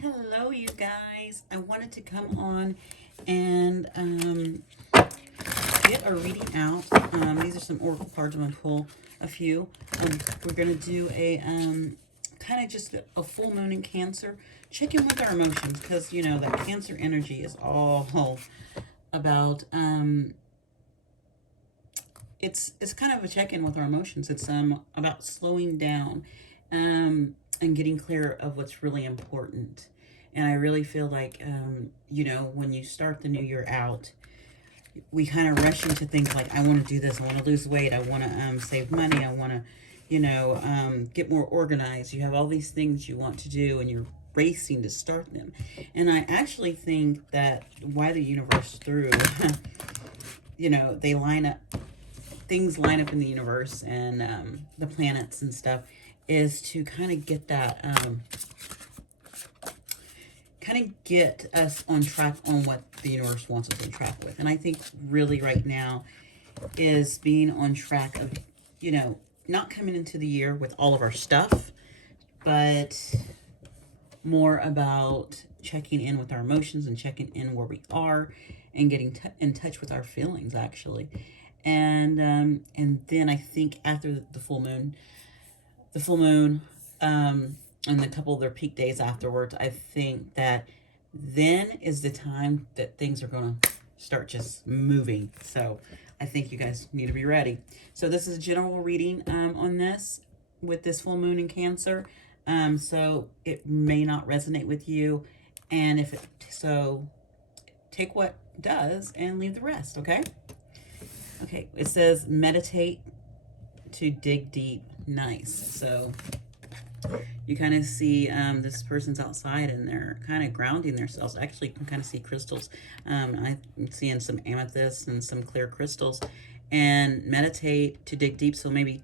Hello, you guys. I wanted to come on and get a reading out. These are some oracle cards. I'm going to pull a few. We're going to do a kind of just a full moon in Cancer. Check in with our emotions because, you know, that Cancer energy is all about, it's kind of a check-in with our emotions. It's about slowing down and getting clear of what's really important. And I really feel like, you know, when you start the new year out, we kind of rush into things like, I want to do this, I want to lose weight, I want to save money, I want to, you know, get more organized. You have all these things you want to do and you're racing to start them. And I actually think that why the universe threw, you know, they line up, things line up in the universe and the planets and stuff, is to kind of get that kind of get us on track on what the universe wants us on track with. And I think really right now is being on track of, you know, not coming into the year with all of our stuff, but more about checking in with our emotions and checking in where we are and getting in touch with our feelings, actually. And then I think after the full moon, and a couple of their peak days afterwards, I think that then is the time that things are going to start just moving. So I think you guys need to be ready. So this is a general reading on this with this full moon in Cancer. So it may not resonate with you. And if it so, take what does and leave the rest, okay? Okay, it says meditate to dig deep. Nice. So you kind of see this person's outside and they're kind of grounding themselves. Actually, you can kind of see crystals. I'm seeing some amethyst and some clear crystals. And meditate to dig deep. So maybe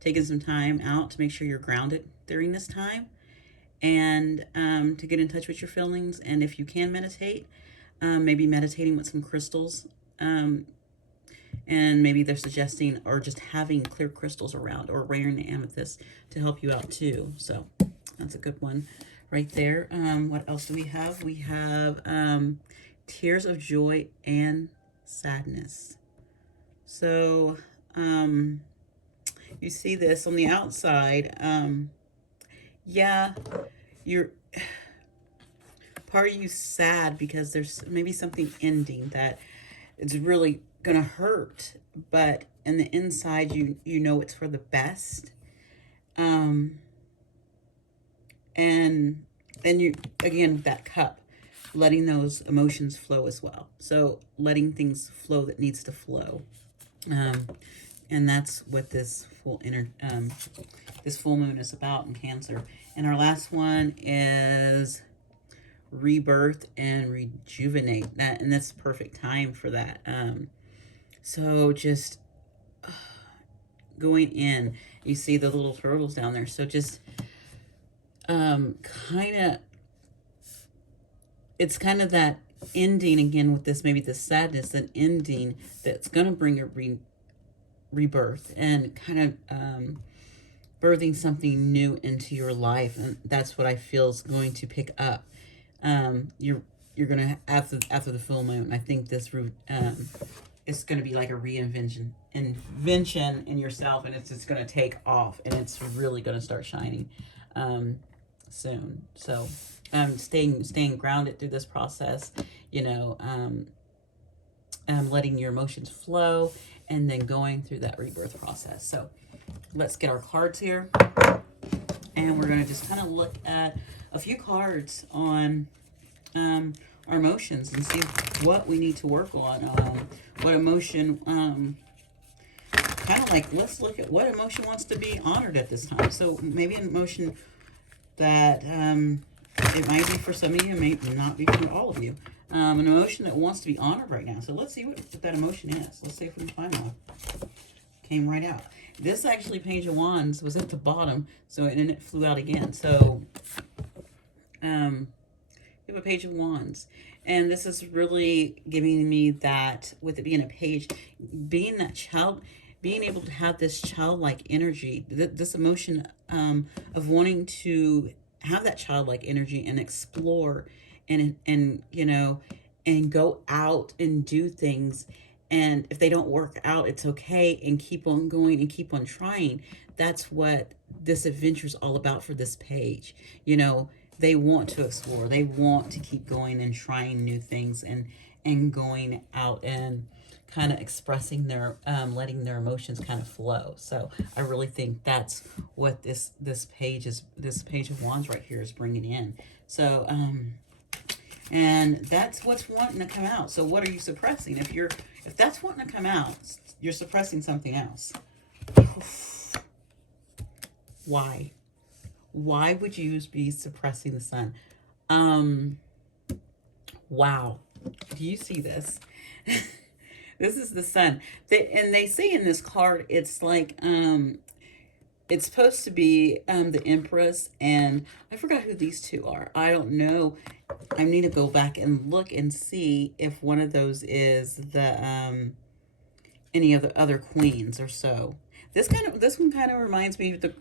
taking some time out to make sure you're grounded during this time. And to get in touch with your feelings. And if you can meditate, maybe meditating with some crystals. And maybe they're suggesting or just having clear crystals around or wearing the amethyst to help you out too. So that's a good one right there. What else do we have? We have tears of joy and sadness. So you see this on the outside. Yeah, you're part of you sad because there's maybe something ending that it's really gonna hurt, but in the inside you know it's for the best. And then you again that cup, letting those emotions flow as well. So letting things flow that needs to flow. And that's what this this full moon is about in Cancer. And our last one is rebirth and rejuvenate. That, and that's perfect time for that. So just going in, you see the little turtles down there. So just kind of, it's kind of that ending again with this, maybe the sadness, an ending that's going to bring a rebirth and kind of birthing something new into your life. And that's what I feel is going to pick up. You're gonna after the full moon. I think this it's gonna be like a invention in yourself, and it's just gonna take off, and it's really gonna start shining soon. So staying grounded through this process, you know, letting your emotions flow, and then going through that rebirth process. So let's get our cards here, and we're gonna just kind of look at a few cards on our emotions and see what we need to work on. What emotion, kind of like, let's look at what emotion wants to be honored at this time. So maybe an emotion that it might be for some of you, it may not be for all of you. An emotion that wants to be honored right now. So let's see what that emotion is. Let's see if we can find one. Came right out. This actually, Page of Wands was at the bottom, so and then it flew out again. So you have a Page of Wands, and this is really giving me that, with it being a page, being that child, being able to have this childlike energy, this emotion of wanting to have that childlike energy and explore and you know, and go out and do things. And if they don't work out, it's okay, and keep on going and keep on trying. That's what this adventure is all about for this page. You know, they want to explore. They want to keep going and trying new things and going out and kind of expressing their letting their emotions kind of flow. So I really think that's what this page is, this page of wands right here is bringing in. So and that's what's wanting to come out. So what are you suppressing? If that's wanting to come out, you're suppressing something else. Why would you be suppressing the sun? Wow, do you see this? This is the sun. And they say in this card, it's like, it's supposed to be the Empress, and I forgot who these two are. I don't know. I need to go back and look and see if one of those is the any of the other queens or so. This one kind of reminds me of the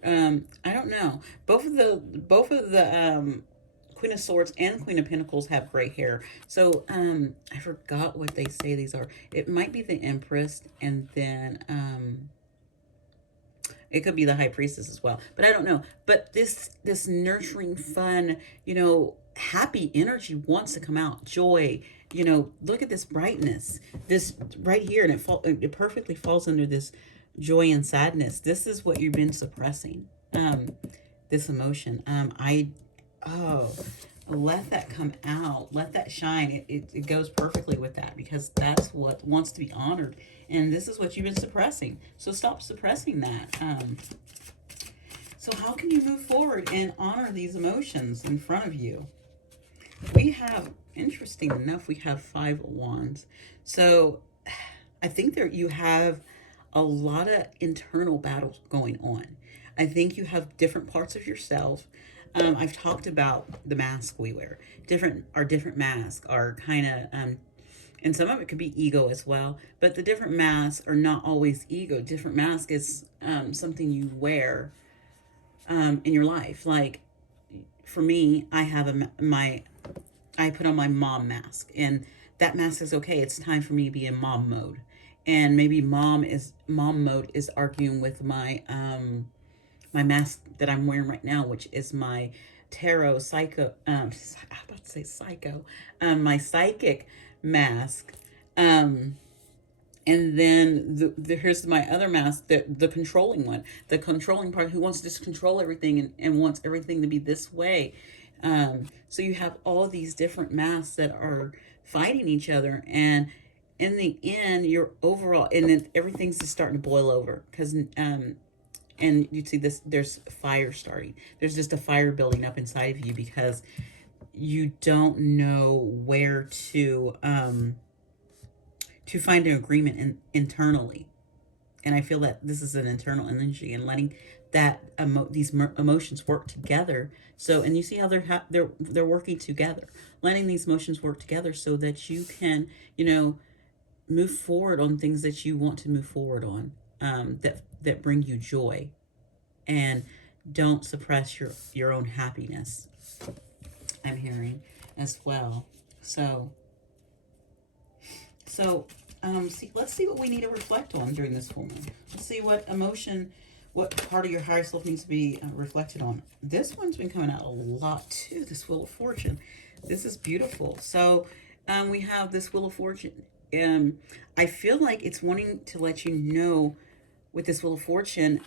I don't know. Both of the Queen of Swords and Queen of Pentacles have gray hair. So I forgot what they say these are. It might be the Empress, and then it could be the High Priestess as well, but I don't know. But this nurturing, fun, you know, happy energy wants to come out. Joy, you know, look at this brightness, this right here, and it perfectly falls under this joy and sadness. This is what you've been suppressing. This emotion. Let that come out. Let that shine. It goes perfectly with that, because that's what wants to be honored. And this is what you've been suppressing. So stop suppressing that. So how can you move forward and honor these emotions in front of you? We have, interesting enough, we have 5 of Wands. So I think you have a lot of internal battles going on. I think you have different parts of yourself. I've talked about the mask we wear. Different masks are kind of, and some of it could be ego as well, but the different masks are not always ego. Different mask is something you wear in your life. Like for me, I have I put on my mom mask, and that mask is okay. It's time for me to be in mom mode. And maybe mom mode is arguing with my my mask that I'm wearing right now, which is my tarot psycho, I was about to say psycho, my psychic mask. And then here's my other mask, the controlling one, the controlling part, who wants to just control everything and wants everything to be this way. So you have all these different masks that are fighting each other, and in the end, you're overall, and then everything's just starting to boil over, because and you see this, there's fire starting. There's just a fire building up inside of you, because you don't know where to find an agreement internally. And I feel that this is an internal energy, and letting that these emotions work together. So, and you see how they're working together, letting these emotions work together so that you can, you know, move forward on things that you want to move forward on, that bring you joy, and don't suppress your own happiness. I'm hearing as well. So let's see what we need to reflect on during this full moon. Let's see what emotion, what part of your higher self needs to be reflected on. This one's been coming out a lot too, this Wheel of Fortune. This is beautiful. So we have this Wheel of Fortune. I feel like it's wanting to let you know with this Wheel of Fortune,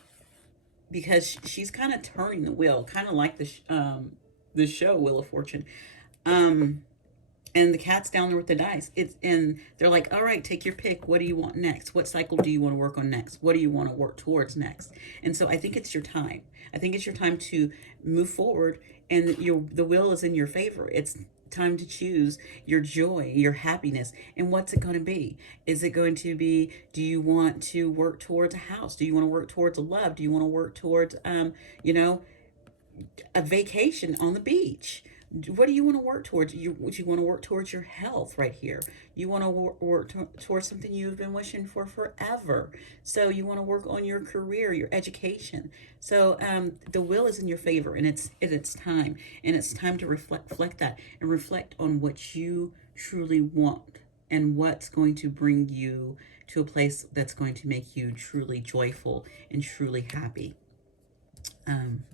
because she's kind of turning the wheel, kind of like the show Wheel of Fortune. And the cat's down there with the dice. And they're like, all right, take your pick. What do you want next? What cycle do you want to work on next? What do you want to work towards next? And so I think it's your time. I think it's your time to move forward, and the wheel is in your favor. It's time to choose your joy, your happiness. And what's it going to be? Is it going to be, do you want to work towards a house? Do you want to work towards a love? Do you want to work towards, you know, a vacation on the beach? What do you want to work towards? You want to work towards your health right here. You want to work towards something you've been wishing for forever. So you want to work on your career, your education. So the will is in your favor, and it's time, and it's time to reflect that and reflect on what you truly want and what's going to bring you to a place that's going to make you truly joyful and truly happy. Um,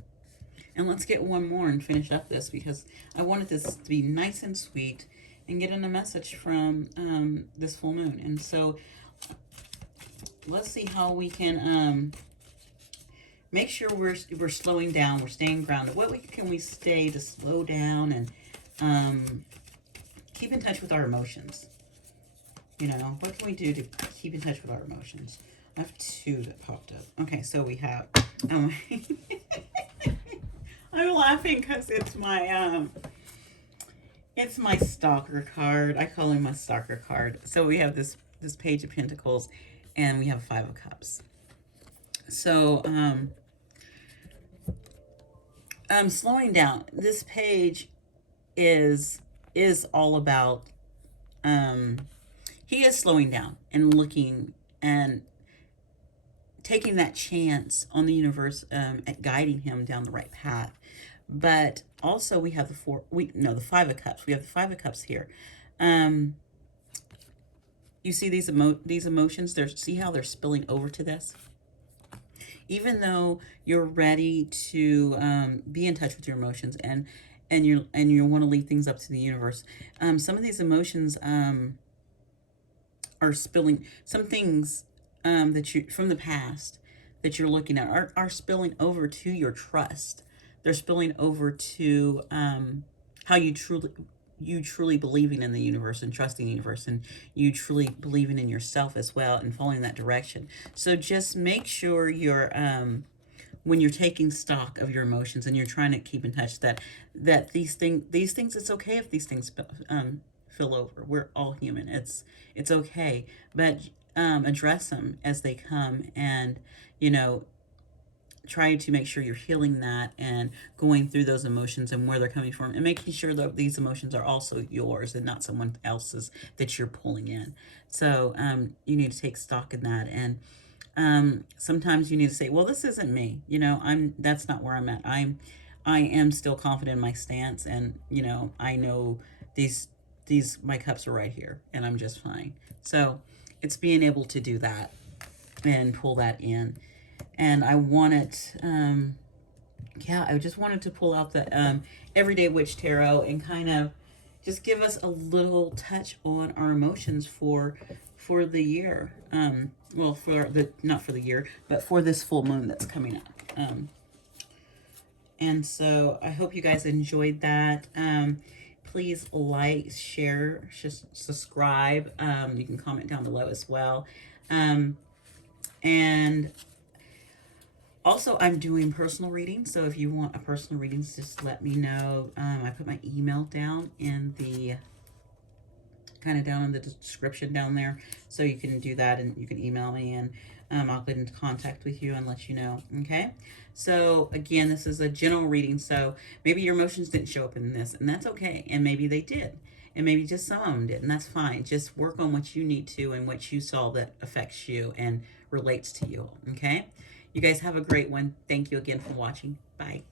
and let's get one more and finish up this, because I wanted this to be nice and sweet and get in a message from this full moon. And so let's see how we can make sure we're slowing down, we're staying grounded. Can we stay to slow down and keep in touch with our emotions? You know, what can we do to keep in touch with our emotions? I have two that popped up. Okay, so we have I'm laughing because it's my stalker card. I call him my stalker card. So we have this Page of Pentacles, and we have Five of Cups. So slowing down. This page is all about he is slowing down and looking and taking that chance on the universe at guiding him down the right path. But also we have the Five of Cups. We have the Five of Cups here. You see these emotions? See how they're spilling over to this? Even though you're ready to be in touch with your emotions and you want to leave things up to the universe, some of these emotions are spilling. Some things that you from the past that you're looking at are spilling over to your trust. They're spilling over to how you truly believing in the universe and trusting the universe, and you truly believing in yourself as well and following that direction. So just make sure you're when you're taking stock of your emotions and you're trying to keep in touch that these things, it's okay if these things fill over. We're all human. It's okay, but address them as they come, and try to make sure you're healing that and going through those emotions and where they're coming from, and making sure that these emotions are also yours and not someone else's that you're pulling in. So you need to take stock in that, and sometimes you need to say, well, this isn't me. That's not where I'm at. I am still confident in my stance, and I know these my cups are right here, and I'm just fine. So it's being able to do that and pull that in. And I wanted, I just wanted to pull out the Everyday Witch Tarot and kind of just give us a little touch on our emotions for the year. Well, not for the year, but for this full moon that's coming up. And so I hope you guys enjoyed that. Please like, share, subscribe. You can comment down below as well. And also, I'm doing personal readings, so if you want a personal reading, just let me know. I put my email down in the description down there, so you can do that, and you can email me, and I'll get into contact with you and let you know. Okay, so again, this is a general reading, so maybe your emotions didn't show up in this, and that's okay, and maybe they did, and maybe just some of them did, and that's fine. Just work on what you need to and what you saw that affects you and relates to you. Okay, you guys have a great one. Thank you again for watching. Bye.